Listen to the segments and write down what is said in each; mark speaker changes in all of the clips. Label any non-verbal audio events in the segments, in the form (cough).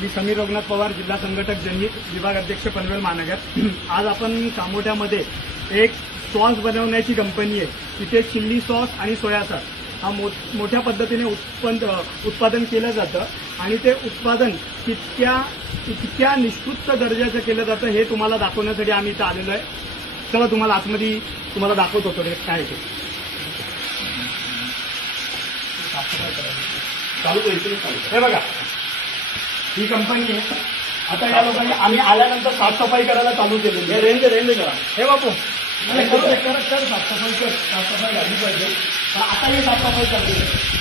Speaker 1: मी समीर रघुनाथ पवार जिल्हा संघटक जनहित विभाग अध्यक्ष पनवेल महानगर. (clears throat) आज आपण कामोठ्यामध्ये एक सॉस बनवण्याची कंपनी आहे. तिथे चिल्ली सॉस आणि सोया सॉस हा मो मोठ्या पद्धतीने उत्पन्न उत्पादन केलं जातं आणि ते उत्पादन तितक्या कितक्या निष्कृत दर्जाचं केलं जातं हे तुम्हाला दाखवण्यासाठी आम्ही इथं आलेलो आहे. चला तुम्हाला आतमध्ये तुम्हाला दाखवत होतो ते काय ते. चालू चालू हे बघा. ही कंपनी आहे. आता या लोकांनी आम्ही आल्यानंतर साफसफाई करायला चालू केलेली आहे. रेंज रेंज करा हे बापू. अरे करू दे, कर कर साफसफाई कर साफसफाई झाली पाहिजे. पण आता ही साफसफाई आहे.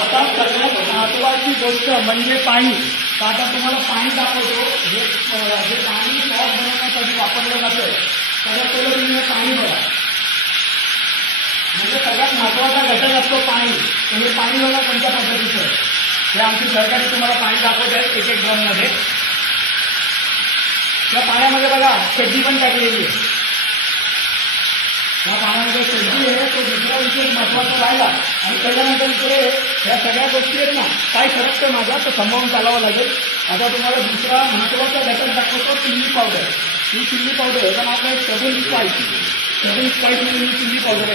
Speaker 1: आता सगळ्यात महत्वाची गोष्ट म्हणजे पाणी. तर आता तुम्हाला पाणी दाखवतो. हे अं, हे पाणी सॉस बनवण्यासाठी वापरलं जातं सगळ्यात पहिलं तुम्ही हे पाणी बघा महत्त्वाचा घटक असतो पाणी. म्हणजे पाणी बघा कोणत्या पद्धतीचं आहे. हे आमची सरकारी तुम्हाला पाणी दाखवत आहे एक एक ड्रममध्ये त्या पाण्यामध्ये बघा शेती पण टाकलेली आहे. त्या पाण्यामध्ये शेती आहे तो दुसरा विषय महत्त्वाचा राहिला. आणि त्याच्यानंतर इकडे ह्या सगळ्या गोष्टी आहेत ना काय सरकतं माझा तर संभावून चालावं लागेल. आता तुम्हाला दुसरा महत्त्वाचा घटक दाखवतो चिल्ली पावडर. ही चिल्ली पावडर याचं नाव आहे सेवन स्पाईस सेवन स्पाईस म्हणून ही चिल्ली पावडर आहे.